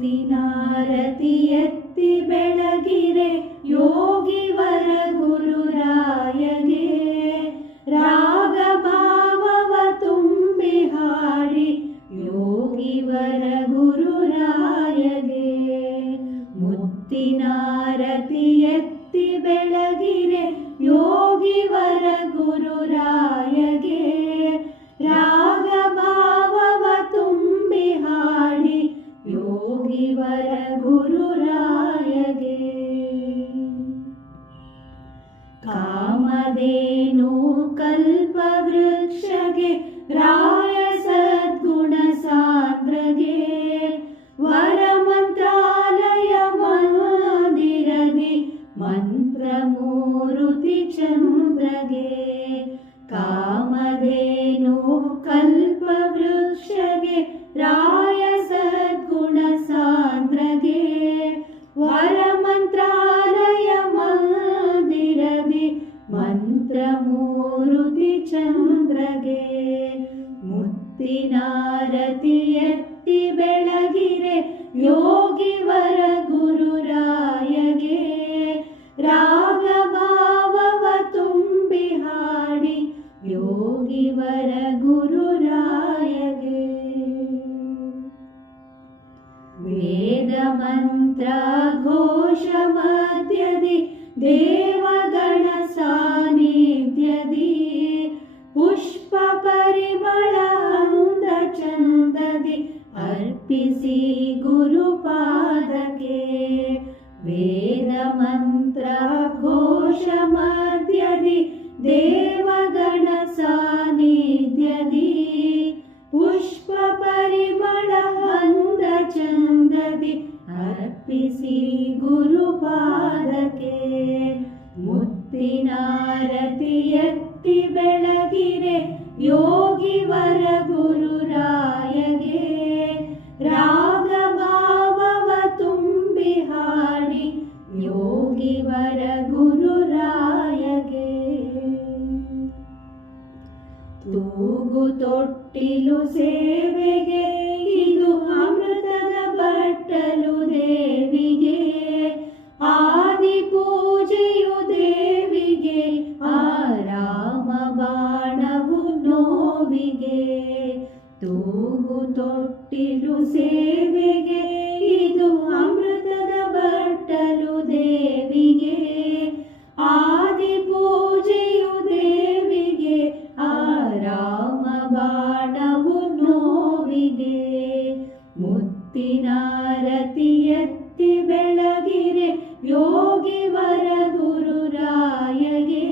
ಮುಕ್ತಿನಾರತಿ ಬೆಳಗಿರೆ ಬೆಳಗಿರೆ ಯೋಗಿವರ ಗುರುರಾಯಗೆ ರಾಗ ಭಾವವ ತುಂಬಿ ಹಾಡಿ ಯೋಗಿವರ ಗುರುರಾಯಗೆ ಮುತ್ತಿನಾರತಿ ಕಾಮಧೇನು ಕಲ್ಪವೃಕ್ಷಗೆ, ರಾಯ ಸದ್ಗುಣ ಸಾಂದ್ರಗೆ. ವರ ಮಂತ್ರಾಲಯ ಮಂದಿರದಿ ಮಂತ್ರ ಮೂರುತಿ ಚಂದ್ರಗೆ. ಕಾಮಧೇನು ಕಲ್ಪವೃಕ್ಷಗೆ, ರಾಯ ಸದ್ಗುಣ ಸಾಂದ್ರಗೆ. ವರ ಮಂತ್ರ ಚಂದ್ರಗೆ ಚಂದ್ರಗೆ ಮುತ್ತಿನಾರತಿ ಎತ್ತಿ ಬೆಳಗಿರೆ ಯೋಗಿವರ ಗುರುರಾಯಗೆ ರಾಗ ಭಾವವ ತುಂಬಿ ಹಾಡಿ ಯೋಗಿವರ ಗುರುರಾಯಗೆ ವೇದ ಮಂತ್ರ ಘೋಷ ಗುರುಪಾದಕ್ಕೆ ವೇದ ಮಂತ್ರ ಘೋಷ ಮಧ್ಯದಿ, ದೇವಗಣ ಸಾನ್ನಿಧ್ಯದಿ, ಪುಷ್ಪ ಪರಿಮಳ ಅಂದ ಚಂದದಿ ಅರ್ಪಿಸಿ ಗುರುಪಾದಕ್ಕೆ ಮುತ್ತಿನಾರತಿ ಎತ್ತಿ ಬೆಳಗಿರೆ ಯೋಗಿವರ ಗುರುರಾಯಗೆ ತೂಗು ತೊಟ್ಟಿಲು ಸೇವೆಗೆ, ಇದು ಅಮೃತದ ಬಟ್ಟಲು ದೇವಿಗೆ. ಆದಿ ಪೂಜೆಯು ದೇವಿಗೆ ಆರಾಮ ಬಾಣವು ನೋವಿಗೆ. ತೂಗು ತೊಟ್ಟಿಲು ಸೇವೆಗೆ ನೋವಿಗೆ ಮುತ್ತಿನಾರತಿ ಎತ್ತಿ ಬೆಳಗಿರೆ ಯೋಗಿವರ ಗುರುರಾಯಗೆ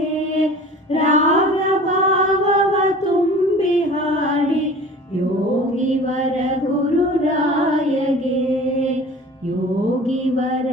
ರಾಗ ಭಾವವ ತುಂಬಿ ಹಾಡಿ ಯೋಗಿವರ ಗುರುರಾಯಗೆ ಯೋಗಿವರ